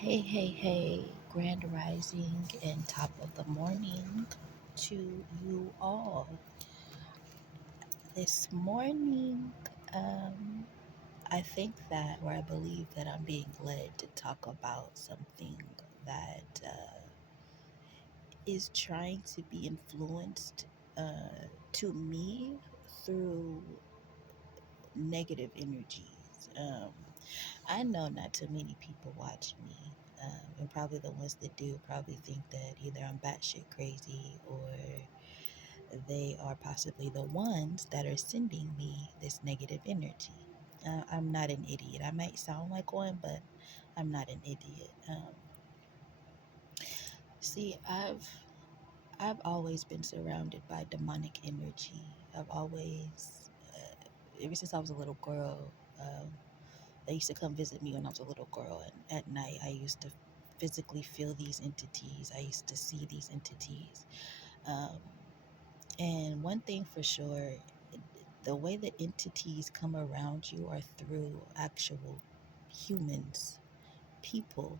Hey, hey, hey, grand rising and top of the morning to you all. This morning, um, I think that, or I believe that I'm being led to talk about something that is trying to be influenced to me through negative energies. I know not too many people watch me, and probably the ones that do probably think that either I'm batshit crazy or they are possibly the ones that are sending me this negative energy. I'm not an idiot. I might sound like one, but I'm not an idiot. See, I've always been surrounded by demonic energy. I've always, ever since I was a little girl. They used to come visit me when I was a little girl, and at night I used to physically feel these entities. I used to see these entities. Um, and one thing for sure, the way that entities come around you are through actual humans, people.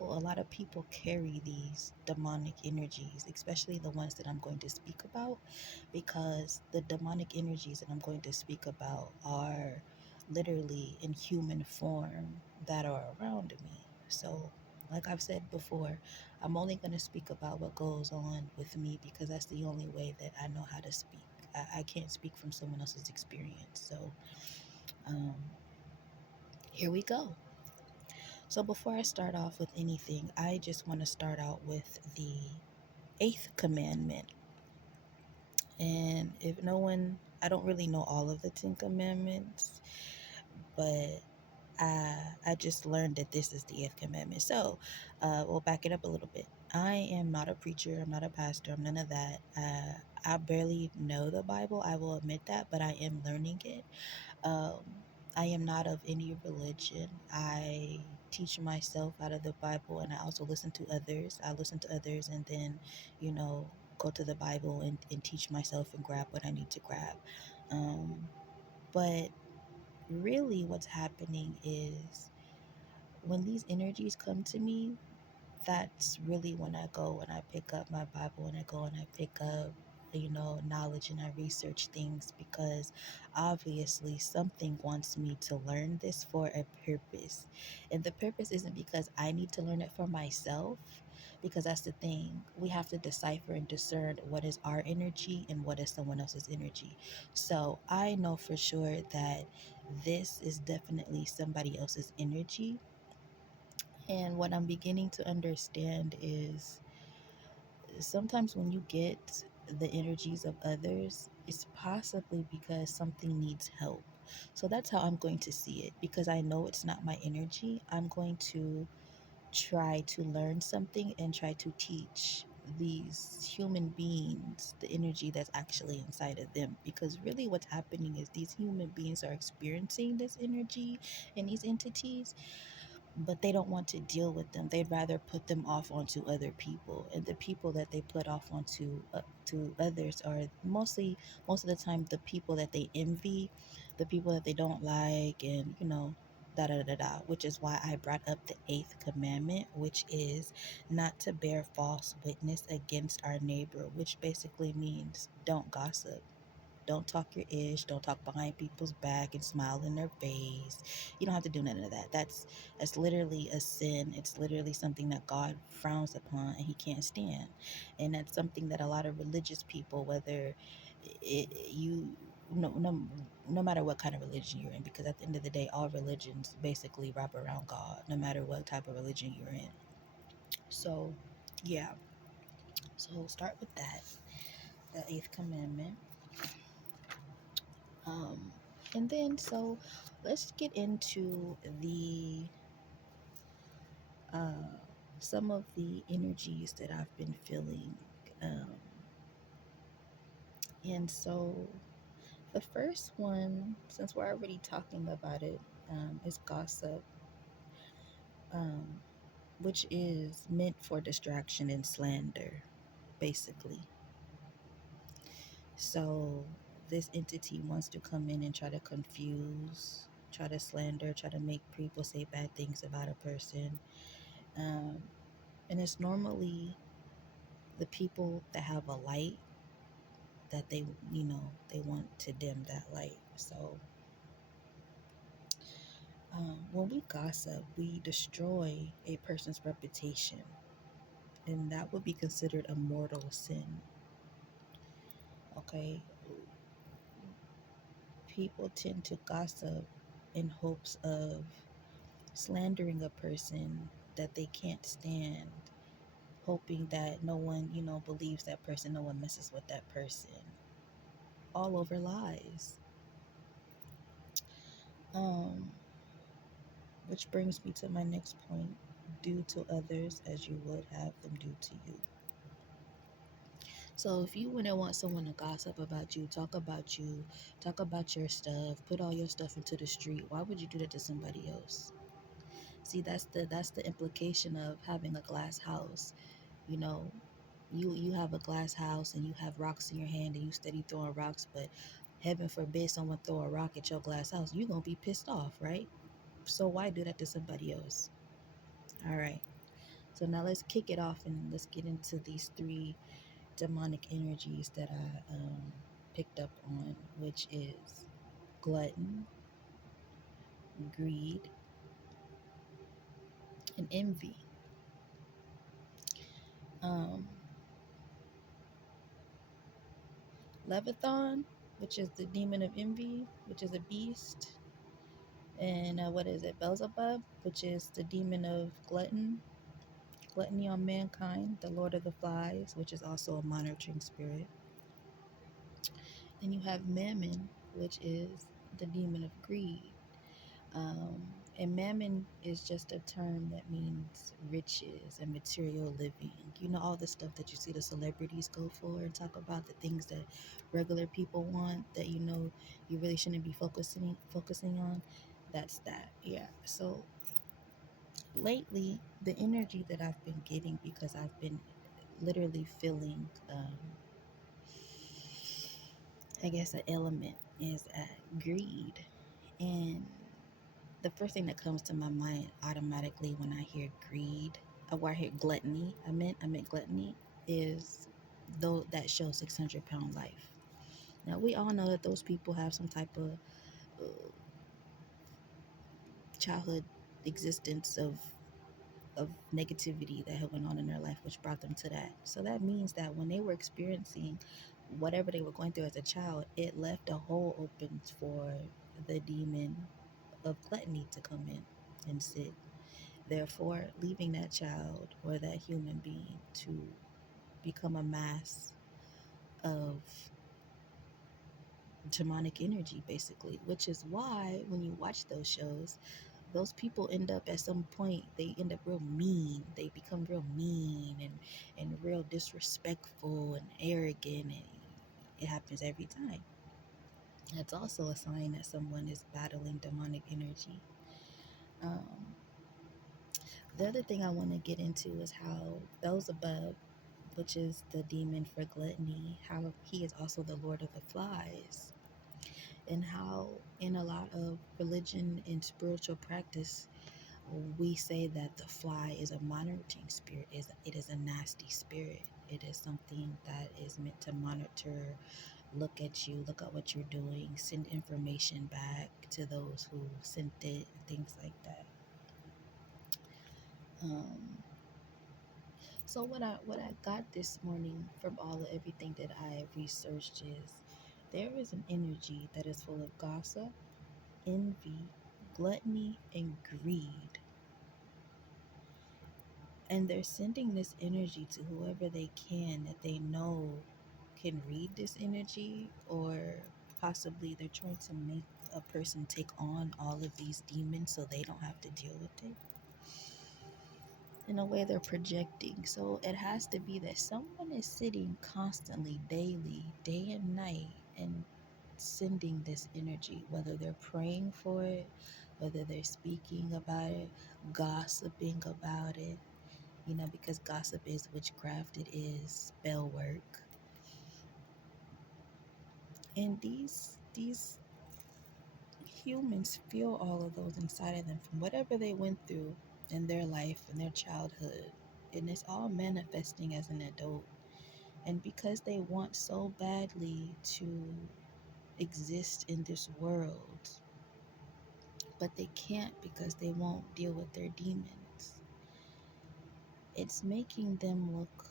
A lot of people carry these demonic energies, especially the ones that I'm going to speak about, because the demonic energies that I'm going to speak about are literally in human form that are around me. So, like I've said before, I'm only going to speak about what goes on with me because that's the only way that I know how to speak. I can't speak from someone else's experience. So, um, here we go. So, before I start off with anything, I just want to start out with the eighth commandment. And if no one, I don't really know all of the 10 commandments, but I just learned that this is the eighth commandment. So, we'll back it up a little bit. I am not a preacher, I'm not a pastor, I'm none of that. I barely know the Bible, I will admit that, but I am learning it. Um, I am not of any religion. I teach myself out of the Bible, and I also listen to others. I listen to others and then, you know, go to the Bible and teach myself and grab what I need to grab. Um, but really, what's happening is when these energies come to me, that's really when I go and I pick up my Bible and I go and I pick up, knowledge and I research things because obviously something wants me to learn this for a purpose. And the purpose isn't because I need to learn it for myself, because that's the thing. We have to decipher and discern what is our energy and what is someone else's energy. So I know for sure that this is definitely somebody else's energy, and what I'm beginning to understand is sometimes when you get the energies of others, it's possibly because something needs help. So that's how I'm going to see it. Because I know it's not my energy, I'm going to try to learn something and try to teach these human beings the energy that's actually inside of them, because really what's happening is these human beings are experiencing this energy and these entities, but they don't want to deal with them. They'd rather put them off onto other people, and the people that they put off onto to others are mostly, most of the time, the people that they envy, the people that they don't like, and da da da da. Which is why I brought up the eighth commandment, which is not to bear false witness against our neighbor, which basically means don't gossip. Don't talk your ish. Don't talk behind people's back and smile in their face. You don't have to do none of that. That's literally a sin. It's literally something that God frowns upon and He can't stand. And that's something that a lot of religious people, whether you no matter what kind of religion you're in, because at the end of the day, all religions basically wrap around God, no matter what type of religion you're in. So, yeah. So we'll start with that, the eighth commandment. Um, and then, so let's get into the uh, some of the energies that I've been feeling. Um, and so, the first one, since we're already talking about it, is gossip, um, which is meant for distraction and slander, basically. So, this entity wants to come in and try to confuse, try to slander, try to make people say bad things about a person, Um, and it's normally the people that have a light that they want to dim that light. So when we gossip, we destroy a person's reputation, and that would be considered a mortal sin. Okay, people tend to gossip in hopes of slandering a person that they can't stand, hoping that no one, believes that person, no one messes with that person. All over lies. Um, which brings me to my next point. Do to others as you would have them do to you. So if you wouldn't want someone to gossip about you, talk about your stuff, put all your stuff into the street, why would you do that to somebody else? See, that's the implication of having a glass house. You know, you have a glass house and you have rocks in your hand and you steady throwing rocks, but heaven forbid someone throw a rock at your glass house, you're gonna be pissed off, right? So why do that to somebody else? All right. So now let's kick it off and let's get into these three demonic energies that I picked up on, which is glutton, greed, and envy. Um, Leviathan, which is the demon of envy, which is a beast, and what is it? Beelzebub, which is the demon of gluttony on mankind, the Lord of the Flies, which is also a monitoring spirit. Then you have Mammon, which is the demon of greed. Um, and mammon is just a term that means riches and material living. You know, all the stuff that you see the celebrities go for and talk about, the things that regular people want that you really shouldn't be focusing on. That's that. Yeah. So lately, the energy that I've been getting, because I've been literally feeling, I guess, an element is greed. And the first thing that comes to my mind automatically when I hear greed, or I hear gluttony, I meant gluttony, is though that show 600-pound life. Now we all know that those people have some type of childhood existence of negativity that had went on in their life, which brought them to that. So that means that when they were experiencing whatever they were going through as a child, it left a hole open for the demon of gluttony to come in and sit, therefore leaving that child or that human being to become a mass of demonic energy, basically. Which is why when you watch those shows, those people end up, at some point, they end up real mean. They become real mean and real disrespectful and arrogant, and it happens every time. That's also a sign that someone is battling demonic energy. um, the other thing I want to get into is how Beelzebub, which is the demon for gluttony, how he is also the Lord of the Flies, and how in a lot of religion and spiritual practice, we say that the fly is a monitoring spirit. It is a nasty spirit. It is something that is meant to monitor, look at you, look at what you're doing, send information back to those who sent it, things like that. Um, So what I got this morning from all of everything that I researched is there is an energy that is full of gossip, envy, gluttony, and greed. And they're sending this energy to whoever they can that they know can read this energy, or possibly they're trying to make a person take on all of these demons so they don't have to deal with it. In a way, they're projecting. So it has to be that someone is sitting constantly, daily, day and night, and sending this energy, whether they're praying for it, whether they're speaking about it, gossiping about it, because gossip is witchcraft, it is spell work. And these humans feel all of those inside of them from whatever they went through in their life, in their childhood, and it's all manifesting as an adult. And because they want so badly to exist in this world, but they can't because they won't deal with their demons, it's making them look,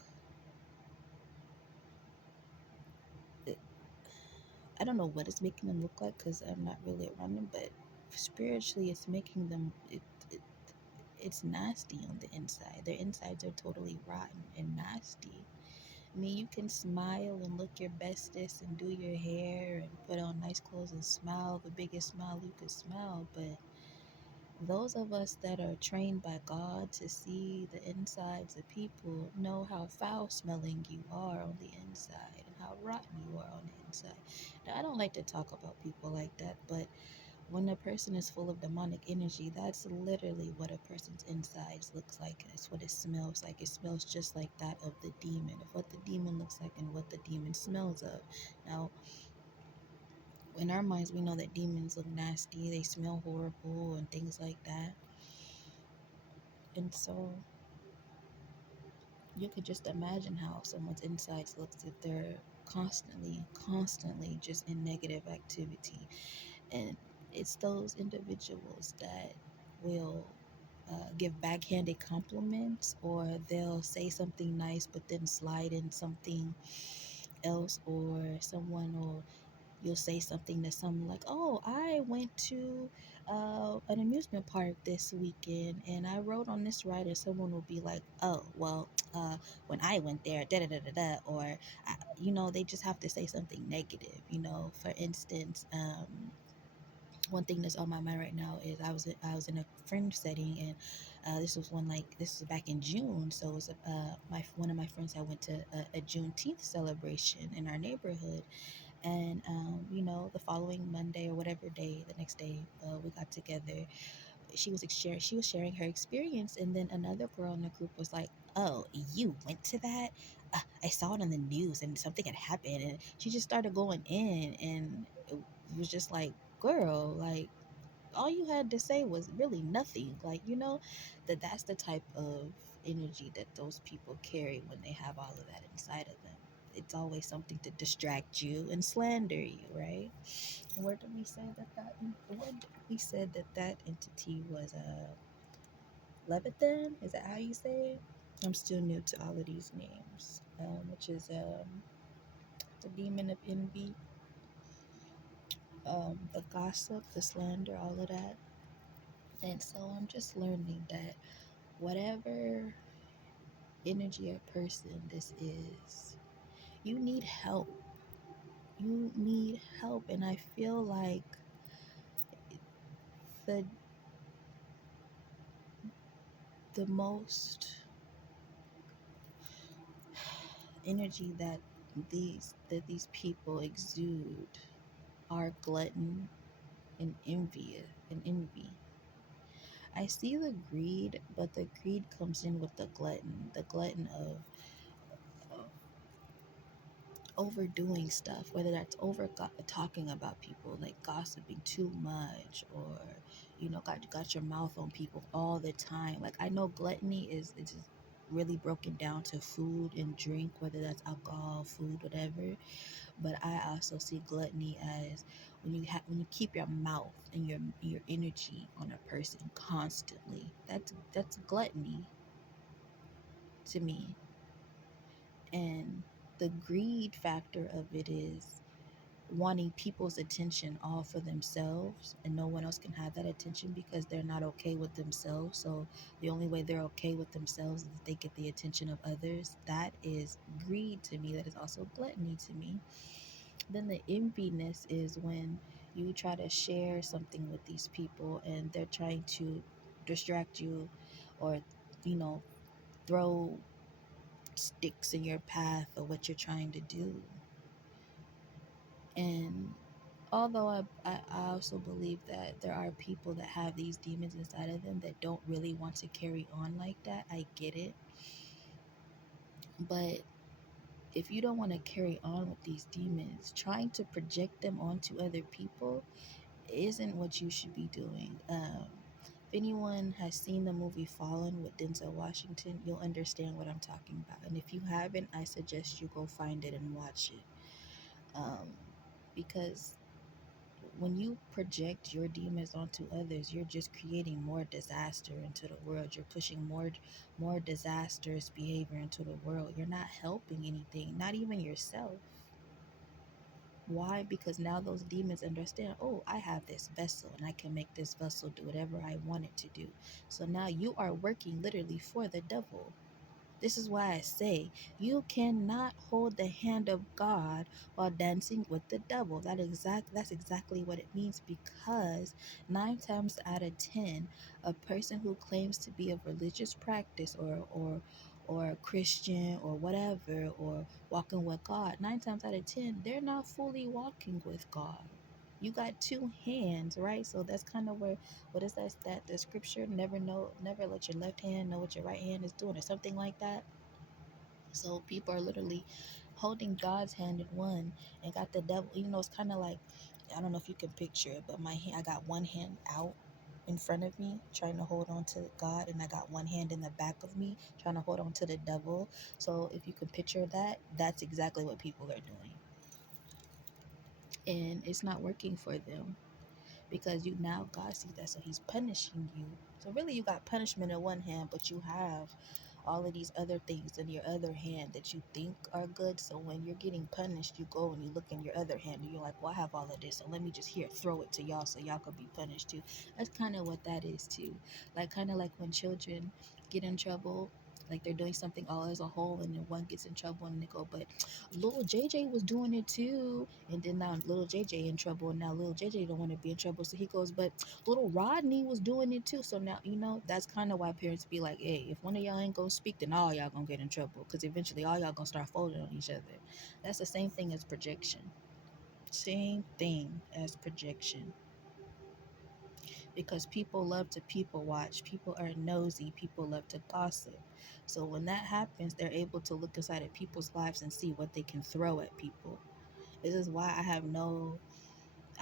I don't know what it's making them look like because I'm not really around them, but spiritually it's making them, it's nasty on the inside. Their insides are totally rotten and nasty. I mean, you can smile and look your bestest and do your hair and put on nice clothes and smile the biggest smile you could smile, but those of us that are trained by God to see the insides of people know how foul smelling you are on the inside and how rotten you are on the inside. Now, I don't like to talk about people like that, but when a person is full of demonic energy, that's literally what a person's insides looks like. It's what it smells like. It smells just like that of the demon, of what the demon looks like and what the demon smells of. Now, in our minds, we know that demons look nasty, they smell horrible, and things like that. And so you could just imagine how someone's insides looks if they're constantly just in negative activity. And it's those individuals that will give backhanded compliments, or they'll say something nice but then slide in something else, or someone will, you'll say something to someone like, oh, I went to an amusement park this weekend and I rode on this ride, and someone will be like, oh, well, when I went there, da da da da da, or, they just have to say something negative. For instance, one thing that's on my mind right now is I was in a friend setting, and this was back in June, so it was my one of my friends, I went to a Juneteenth celebration in our neighborhood, and the following Monday or whatever day, the next day, we got together. She was sharing her experience, and then another girl in the group was like, oh, you went to that? I saw it on the news and something had happened, and she just started going in, and it was just like, girl, like, all you had to say was really nothing. Like, that's the type of energy that those people carry when they have all of that inside of them. It's always something to distract you and slander you, right? Where did we say we said that entity was Leviathan? Is that how you say it? I'm still new to all of these names, which is the demon of envy, the gossip, the slander, all of that. And so I'm just learning that whatever energy or person this is, you need help. You need help. And I feel like the the most energy that these people exude are glutton and envy. I see the greed, but the greed comes in with the glutton of overdoing stuff, whether that's talking about people, like gossiping too much, or got your mouth on people all the time. Like, I know gluttony is just really broken down to food and drink, whether that's alcohol, food, whatever. But I also see gluttony as when you keep your mouth and your energy on a person constantly. That's gluttony to me. And the greed factor of it is wanting people's attention all for themselves, and no one else can have that attention because they're not okay with themselves. So the only way they're okay with themselves is if they get the attention of others. That is greed to me. That is also gluttony to me. Then the enviness is when you try to share something with these people and they're trying to distract you, or you know throw sticks in your path of what you're trying to do. And although I also believe that there are people that have these demons inside of them that don't really want to carry on like that, I get it. But if you don't want to carry on with these demons, trying to project them onto other people isn't what you should be doing. If anyone has seen the movie Fallen with Denzel Washington, you'll understand what I'm talking about. And if you haven't, I suggest you go find it and watch it. Um, because when you project your demons onto others, you're just creating more disaster into the world. You're pushing more disastrous behavior into the world. You're not helping anything, not even yourself. Why? Because now those demons understand, oh, I have this vessel and I can make this vessel do whatever I want it to do. So now you are working literally for the devil. This is why I say you cannot hold the hand of God while dancing with the devil. That's exactly what it means, because 9 times out of 10, a person who claims to be of religious practice or a Christian or whatever, or walking with God, 9 times out of 10, they're not fully walking with God. You got two hands, right? So that's kind of where, what is that the scripture, never let your left hand know what your right hand is doing, or something like that. So people are literally holding God's hand in one and got the devil. It's kind of like, I don't know if you can picture it, but I got one hand out in front of me trying to hold on to God, and I got one hand in the back of me trying to hold on to the devil. So if you can picture that, that's exactly what people are doing, and it's not working for them, because you now God sees that, so he's punishing you. So really you got punishment in one hand, but you have all of these other things in your other hand that you think are good. So when you're getting punished, you go and you look in your other hand and you're like, well, I have all of this, so let me just here throw it to y'all so y'all could be punished too. That's kind of what that is too. Like, kind of like when children get in trouble, like they're doing something all as a whole, and then one gets in trouble and they go, but little JJ was doing it too. And then now little JJ in trouble, and now little JJ don't want to be in trouble. So he goes, but little Rodney was doing it too. So now, that's kind of why parents be like, hey, if one of y'all ain't gonna speak, then all y'all gonna get in trouble. Because eventually all y'all gonna start folding on each other. That's the same thing as projection. Same thing as projection. Because people love to people watch. People are nosy. People love to gossip. So when that happens, they're able to look inside of people's lives and see what they can throw at people. This is why I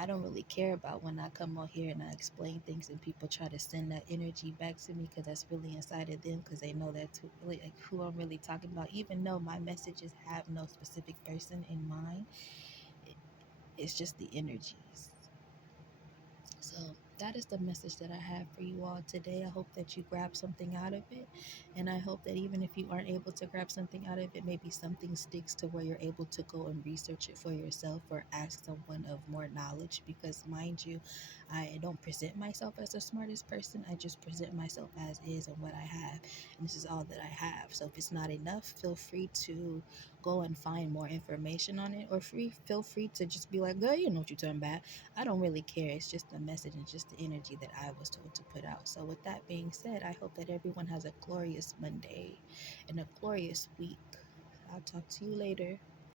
don't really care about when I come on here and I explain things and people try to send that energy back to me, because that's really inside of them, because they know that's really like who I'm really talking about. Even though my messages have no specific person in mind, it's just the energies. So that is the message that I have for you all today. I hope that you grab something out of it. And I hope that even if you aren't able to grab something out of it, maybe something sticks to where you're able to go and research it for yourself or ask someone of more knowledge. Because, mind you, I don't present myself as the smartest person. I just present myself as is and what I have. And this is all that I have. So if it's not enough, feel free to go and find more information on it, or feel free to just be like, girl, you know what you're talking about. I don't really care. It's just the message and just the energy that I was told to put out. So with that being said, I hope that everyone has a glorious Monday and a glorious week. I'll talk to you later.